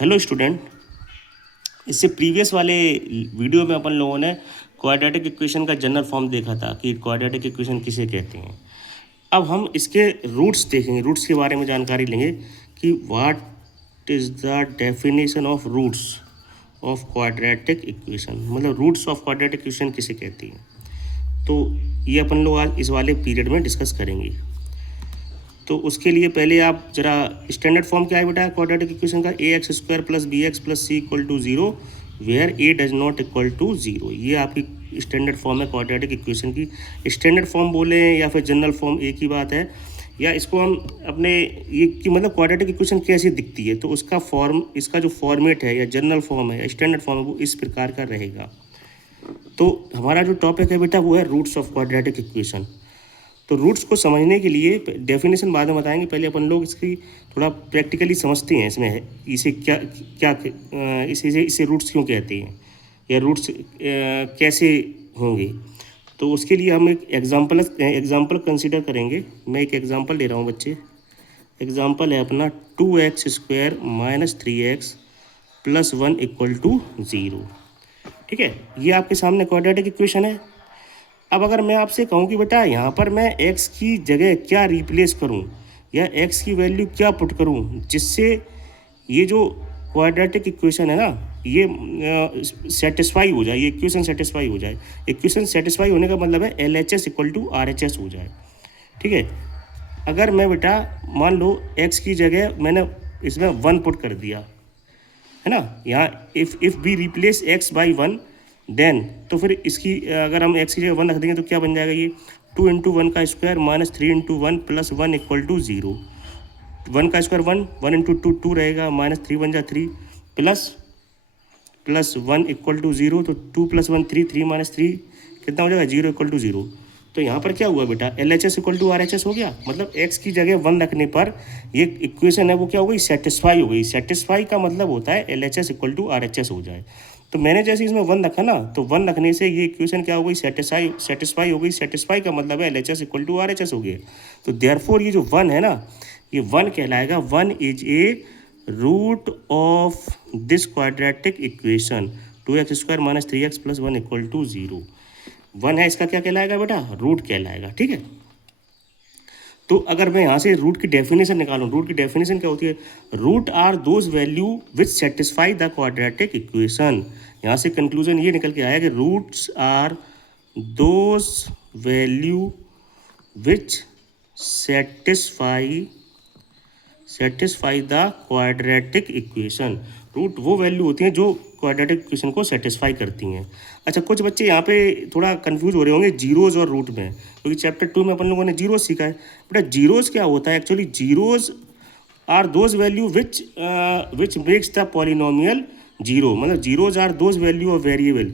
Hello student. इससे previous वाले video में अपन लोगों ने क्वाड्रेटिक इक्वेशन का जनरल फॉर्म देखा था कि क्वाड्रेटिक इक्वेशन किसे कहते हैं। अब हम इसके रूट्स देखेंगे, रूट्स के बारे में जानकारी लेंगे कि what is the definition of roots of quadratic equation, मतलब रूट्स ऑफ क्वाड्रेटिक इक्वेशन किसे कहती हैं। तो ये अपन लोग आज इस वाले पीरियड में डिस्कस करेंगे। तो उसके लिए पहले आप जरा स्टैंडर्ड फॉर्म क्या है बेटा क्वाड्रेटिक इक्वेशन का, A x square plus B x plus C equal to zero where A does not equal to zero. ये आपकी स्टैंडर्ड फॉर्म है क्वाड्रेटिक इक्वेशन की। स्टैंडर्ड फॉर्म बोले या फिर जनरल फॉर्म एक ही बात है, या इसको हम अपने ये कि मतलब क्वाड्रेटिक इक्वेशन कैसी दिखती है, तो उसका फॉर्म, इसका जो फॉर्मेट है या जनरल फॉर्म है या स्टैंडर्ड फॉर्म है वो इस प्रकार का रहेगा। तो हमारा जो टॉपिक है बेटा वो है रूट्स ऑफ क्वाड्रेटिक इक्वेशन। तो रूट्स को समझने के लिए डेफिनेशन बाद में बताएंगे, पहले अपन लोग इसकी थोड़ा प्रैक्टिकली समझते हैं इसमें इसे क्या क्या इसे रूट्स क्यों कहते हैं या रूट्स कैसे होंगे। तो उसके लिए हम एक एग्जांपल कंसिडर करेंगे। मैं एक एग्जांपल ले रहा हूँ बच्चे। एग्जांपल है अपना 2x² minus 3x plus 1 equal to 0। ठीक है, ये आपके सामने क्वाड्रेटिक इक्वेशन है। अब अगर मैं आपसे कहूँ कि बेटा यहाँ पर मैं x की जगह क्या रिप्लेस करूँ या x की वैल्यू क्या पुट करूँ जिससे ये जो क्वाड्रेटिक इक्वेशन है ना ये सेटिस्फाई हो जाए, ये इक्वेशन सेटिस्फाई हो जाए। इक्वेशन सेटिस्फाई होने का मतलब है LHS इक्वल टू RHS हो जाए। ठीक है, अगर मैं बेटा मान लो x की जगह मैंने इसमें 1 पुट कर दिया है ना, यहाँ if b replace x by 1 then, तो फिर इसकी अगर हम x की जगह 1 रख देंगे तो क्या बन जाएगा, ये 2 इंटू 1 का square minus 3 into 1 plus 1 equal to 0। 1 का स्क्वायर 1 इंटू 2 2 रहेगा, माइनस 3 बन जा 3 प्लस 1 इक्वल टू 0। तो 2 प्लस 1 3, 3 माइनस 3 कितना हो जाएगा, 0 इक्वल टू 0। तो यहाँ पर क्या हुआ बेटा, LHS इक्वल टू RHS हो गया। मतलब x की जगह 1 रखने पर ये इक्वेशन है वो क्या हो गई, सेटिस्फाई हो गई। सेटिस्फाई का मतलब होता है LHS इक्वल टू RHS हो जाए। तो मैंने जैसे इसमें 1 रखा ना, तो 1 रखने से ये इक्वेशन क्या हो गई, सेटिस्फाई हो गई। सेटिस्फाई का मतलब है LHS इक्वल टू RHS हो गया। तो देयरफॉर ये जो 1 है ना, ये 1 कहलाएगा, 1 is a root of this quadratic equation 2x² minus 3x plus 1 equal to 0। 1 है, इसका क्या कहलाएगा बेटा, रूट कहलाएगा। ठीक है, तो अगर मैं यहाँ से रूट की डेफिनेशन निकालूँ, रूट की डेफिनेशन क्या होती है, root are those value which satisfy the quadratic equation. यहाँ से कंक्लूजन ये निकल के आया कि roots are those value which satisfy the quadratic equation. Root वो वैल्यू होती हैं जो क्वाड्रेटिक इक्वेशन को सेटिस्फाई करती हैं। अच्छा, कुछ बच्चे यहाँ पे थोड़ा कंफ्यूज हो रहे होंगे जीरोज़ और रूट में, क्योंकि चैप्टर 2 में अपन लोगों ने जीरोज़ सीखा है। बेटा जीरोज़ क्या होता है, actually zeros are those value which makes the polynomial zero. मतलब zeros are those value of variable,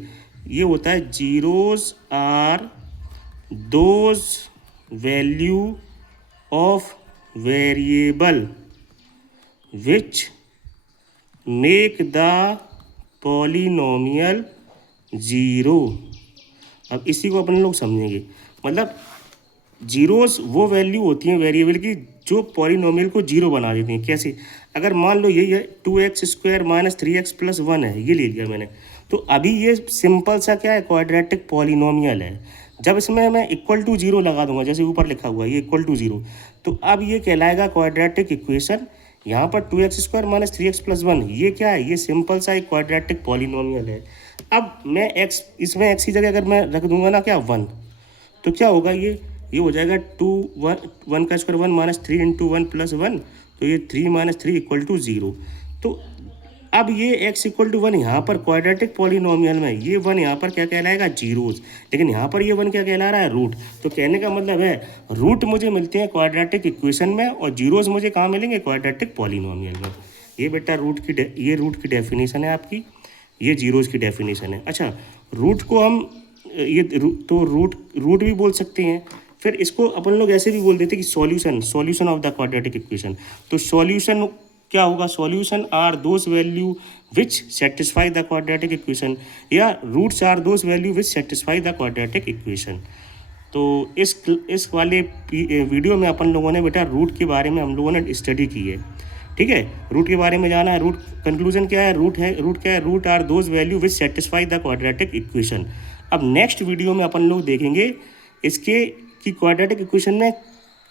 ये होता है zeros are those value of variable which make the polynomial zero. अब इसी को अपन लोग समझेंगे। मतलब जीरोस वो वैल्यू होती हैं वेरिएबल की जो पॉलिनोमियल को जीरो बना देती हैं। कैसे, अगर मान लो यही है 2x² माइनस 3x प्लस 1 है, ये ले लिया मैंने, तो अभी ये सिंपल सा क्या है, क्वाड्रेटिक पॉलिनोमियल है। जब इसमें मैं इक्वल टू 0 लगा दूंगा, जैसे ऊपर लिखा हुआ है ये इक्वल टू 0, तो अब ये कहलाएगा क्वाड्रेटिक इक्वेशन। यहाँ पर 2x² माइनस 3x प्लस 1 ये क्या है, ये सिंपल सा एक क्वाड्रेटिक पॉलिनोमियल है। अब मैं इसमें x की जगह अगर मैं रख दूंगा ना क्या 1, तो क्या होगा, ये हो जाएगा 1 का स्क्वायर 1 माइनस 3 इंटू 1 प्लस 1, तो ये 3 माइनस 3 इक्वल टू 0। तो अब ये x इक्वल टू 1 यहाँ पर क्वाड्रेटिक पॉलिनोमियल में ये 1 यहाँ पर क्या कहलाएगा, जीरोज़, लेकिन यहाँ पर ये 1 क्या कहला रहा है, रूट। तो कहने का मतलब है रूट मुझे मिलते हैं क्वाड्रेटिक इक्वेशन में और जीरोज़ मुझे कहाँ मिलेंगे, क्वाड्रेटिक पॉलिनोमियल में। ये बेटा ये रूट की डेफिनेशन है आपकी, ये जीरोज़ की डेफिनेशन है। अच्छा, रूट को हम तो रूट भी बोल सकते हैं। फिर इसको अपन लोग ऐसे भी बोल देते हैं कि solution of the quadratic equation. तो सॉल्यूशन क्या होगा, solution are those value which satisfy the quadratic equation, या roots are those value which satisfy the quadratic equation. तो इस वाले वीडियो में अपन लोगों ने बेटा रूट के बारे में हम लोगों ने स्टडी की है। ठीक है, रूट के बारे में जाना है। रूट कंक्लूजन क्या है, रूट क्या है, root are those value which satisfy the quadratic equation. अब नेक्स्ट वीडियो में अपन लोग देखेंगे इसके कि क्वाड्रेटिक इक्वेशन में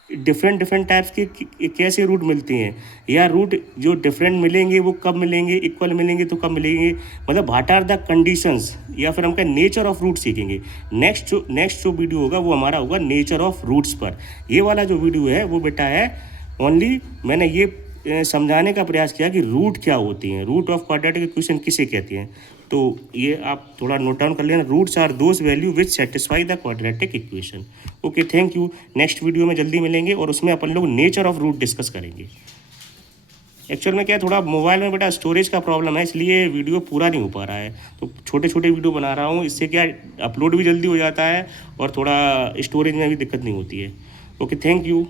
डिफरेंट डिफरेंट टाइप्स के कैसे रूट मिलती हैं, या रूट जो डिफरेंट मिलेंगे वो कब मिलेंगे, इक्वल मिलेंगे तो कब मिलेंगे, मतलब व्हाट आर द कंडीशंस, या फिर हम क्या नेचर ऑफ रूट सीखेंगे। नेक्स्ट जो वीडियो होगा वो हमारा होगा नेचर ऑफ रूट्स पर। ये वाला जो वीडियो है वो बेटा है ओनली मैंने ये समझाने का प्रयास किया कि रूट क्या होती हैं, रूट ऑफ क्वाड्रेटिक इक्वेशन किसे कहते हैं। तो ये आप थोड़ा नोट डाउन कर लेना, roots are those value which satisfy the quadratic equation. Okay, thank you. Next video में जल्दी मिलेंगे और उसमें अपन लोग नेचर ऑफ रूट डिस्कस करेंगे। एक्चुअल में क्या है, थोड़ा मोबाइल में बेटा स्टोरेज का प्रॉब्लम है, इसलिए वीडियो पूरा नहीं हो पा रहा है, तो छोटे छोटे वीडियो बना रहा हूँ। इससे क्या अपलोड भी जल्दी हो जाता है और थोड़ा स्टोरेज में भी दिक्कत नहीं होती है। Okay, thank you.